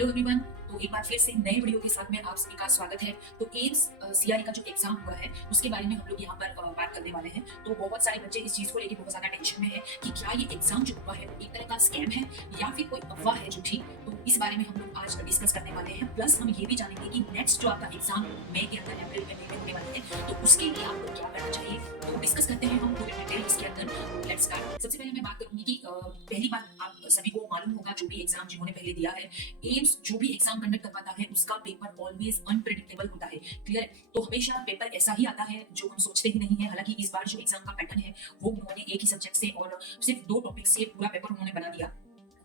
Hello everyone. तो एक बार फिर से नए वीडियो के साथ में आप सभी का स्वागत है। तो एम्स सीआरई का जो एग्जाम हुआ है उसके बारे में हम लोग यहाँ पर बात करने वाले हैं। तो बहुत सारे बच्चे इस चीज को लेकर बहुत ज्यादा टेंशन में है कि क्या ये एग्जाम जो हुआ है वो एक तरह का स्कैम है या फिर कोई अफवाह है झूठी। तो इस बारे में हम लोग आज डिस्कस करने वाले हैं। प्लस हम ये भी जानेंगे कि नेक्स्ट जो आपका एग्जाम मई के अंदर अप्रैल में होने वाला है तो उसके लिए आपको क्या करना चाहिए। तो डिस्कस करते हैं हम पूरे डिटेल इसके अंदर। Let's start. सबसे पहले मैं बात करूंगी कि पहली बात आप सभी को मालूम होगा जो भी एग्जाम जिन्होंने पहले दिया है, एम्स जो भी एग्जाम कंडक्ट करवाता है उसका पेपर ऑलवेज अनप्रेडिक्टेबल होता है। क्लियर है? तो हमेशा पेपर ऐसा ही आता है जो हम सोचते ही नहीं है। हालांकि इस बार जो एग्जाम का पैटर्न है वो उन्होंने एक ही सब्जेक्ट से और सिर्फ 2 टॉपिक से पूरा पेपर उन्होंने बना दिया।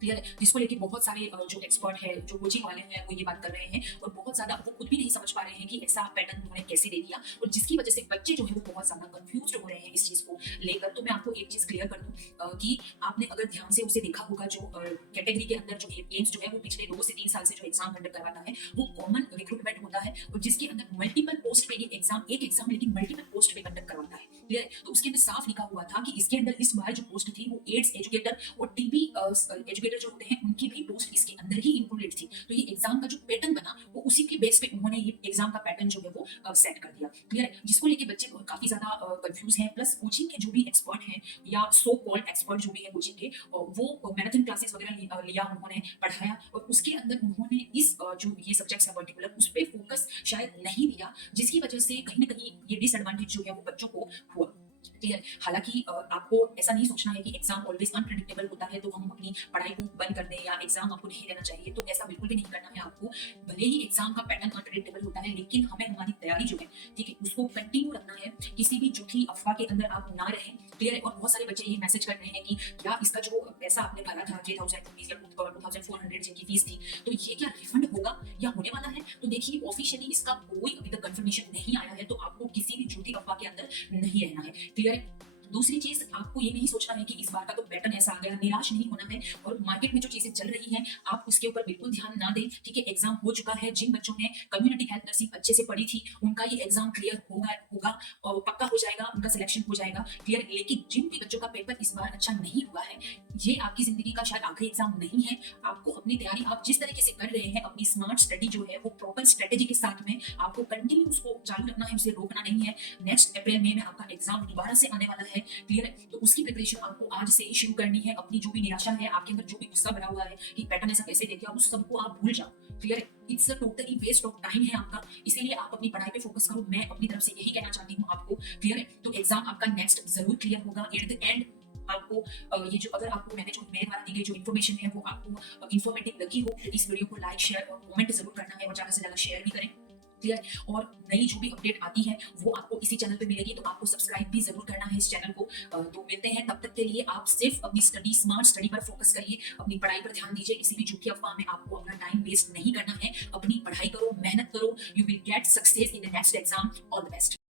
क्लियर है? जिसको लेके बहुत सारे जो एक्सपर्ट है, जो कोचिंग वाले हैं, वो ये बात कर रहे हैं और बहुत ज्यादा वो खुद भी नहीं समझ पा रहे हैं कि ऐसा पैटर्न उन्होंने कैसे दे दिया, और जिसकी वजह से बच्चे जो है वो बहुत ज्यादा कंफ्यूज हो रहे हैं इस चीज को लेकर। तो मैं आपको एक चीज क्लियर कर दूं कि आपने अगर ध्यान से उसे देखा होगा, जो कैटेगरी के अंदर जो एम्स जो है वो पिछले 2 से 3 साल से जो एग्जाम कंडक्ट करवाता है वो कॉमन रिक्रूटमेंट होता है, और जिसके अंदर मल्टीपल पोस्ट पे ये एग्जाम एक एग्जाम लेकिन मल्टीपल पोस्ट पे कंडक्ट करवाता है। क्लियर है? तो उसके अंदर साफ लिखा हुआ था कि इसके अंदर इस बार जो पोस्ट थी वो एड्स एजुकेटर और टीबी एजुकेटर जो होते हैं उनकी भी पोस्ट इसके अंदर ही इंक्लूडेड थी। तो ये एग्जाम का जो पैटर्न बना वो उसी के बेस पे उन्होंने ये एग्जाम का पैटर्न जो है वो सेट कर दिया। क्लियर है? जिसको लेके बच्चे काफी ज्यादा कंफ्यूज हैं। प्लस कोचिंग के जो भी एक्सपर्ट हैं या सो कॉल्ड एक्सपर्ट जो भी है कोचिंग के, वो मैराथन क्लासेस वगैरह लिया, उन्होंने पढ़ाया और उसके अंदर उन्होंने इस जो ये सब्जेक्ट्स है पर्टिकुलर उस पर फोकस शायद नहीं दिया, जिसकी वजह से कहीं ना कहीं ये डिसएडवांटेज जो है वो बच्चों को हुआ। क्लियर? हालांकि आपको ऐसा नहीं सोचना है कि एग्जाम ऑलवेज अनप्रेडिक्टेबल होता है तो हम अपनी पढ़ाई को बंद कर दें या एग्जाम आपको नहीं देना चाहिए, तो ऐसा बिल्कुल भी नहीं करना है आपको। भले ही एग्जाम का पैटर्न अनप्रेडिक्टेबल होता है लेकिन हमें हमारी तैयारी जो है, ठीक है, उसको कंटिन्यू रखना है। किसी भी झूठी अफवाह के अंदर आप ना रहें। क्लियर है? और बहुत सारे बच्चे ये मैसेज कर रहे हैं कि क्या इसका जो पैसा आपने भरा था 3000 रुपीज या 2400 जिनकी फीस थी, तो ये क्या रिफंड होगा या होने वाला है? तो देखिए, ऑफिशियली इसका कोई अभी तक कंफर्मेशन नहीं आया है, तो आपको किसी भी झूठी अफवाह के अंदर नहीं रहना है। क्लियर है? दूसरी चीज, आपको ये नहीं सोचना है कि इस बार का तो पैटर्न ऐसा आ गया, निराश नहीं होना है। और मार्केट में जो चीजें चल रही हैं आप उसके ऊपर बिल्कुल ध्यान ना दें। ठीक है? एग्जाम हो चुका है, जिन बच्चों ने कम्युनिटी हेल्थ नर्सिंग अच्छे से पढ़ी थी उनका ये एग्जाम क्लियर होगा और पक्का हो जाएगा, उनका सिलेक्शन हो जाएगा। क्लियर? लेकिन जिन भी बच्चों का पेपर इस बार अच्छा नहीं हुआ है, ये आपकी जिंदगी का शायद आखिरी एग्जाम नहीं है। आपको अपनी तैयारी आप जिस तरीके से कर रहे हैं, अपनी स्मार्ट स्टडी जो है वो प्रॉपर स्ट्रेटेजी के साथ में आपको कंटिन्यू उसको चालू रखना है, उसे रोकना नहीं है। नेक्स्ट अप्रैल में आपका एग्जाम दोबारा से आने वाला है। क्लियर है? तो उसकी प्रिपरेशन आपको आज से ही शुरू करनी है। अपनी जो भी निराशा है, आपके अंदर जो भी गुस्सा भरा हुआ है कि पैटर्न ऐसा कैसे दे दिया, उस सबको आप भूल जाओ। क्लियर है? It's a totally waste of time है आपका, इसीलिए आप अपनी पढ़ाई पे फोकस करो। मैं अपनी तरफ से यही कहना चाहती हूँ आपको। क्लियर है? तो एग्जाम आपका नेक्स्ट जरूर क्लियर होगा। एट द एंड आपको ये जो अगर आपको मैंने जो मेरे द्वारा दी गई जो इन्फॉर्मेशन है वो आपको इन्फॉर्मेटिव लगी हो तो इस वीडियो को लाइक, शेयर और कमेंट जरूर करना है और ज्यादा से ज्यादा शेयर भी करें। क्लियर? और नई जो भी अपडेट आती है वो आपको इसी चैनल पे मिलेगी, तो आपको सब्सक्राइब भी जरूर करना है इस चैनल को। तो मिलते हैं, तब तक के लिए आप सिर्फ अपनी स्टडी, स्मार्ट स्टडी पर फोकस करिए, अपनी पढ़ाई पर ध्यान दीजिए। किसी भी झूठी अफवाह में आपको अपना टाइम वेस्ट नहीं करना है। अपनी पढ़ाई करो, मेहनत करो। You will get success in the next exam. All the best.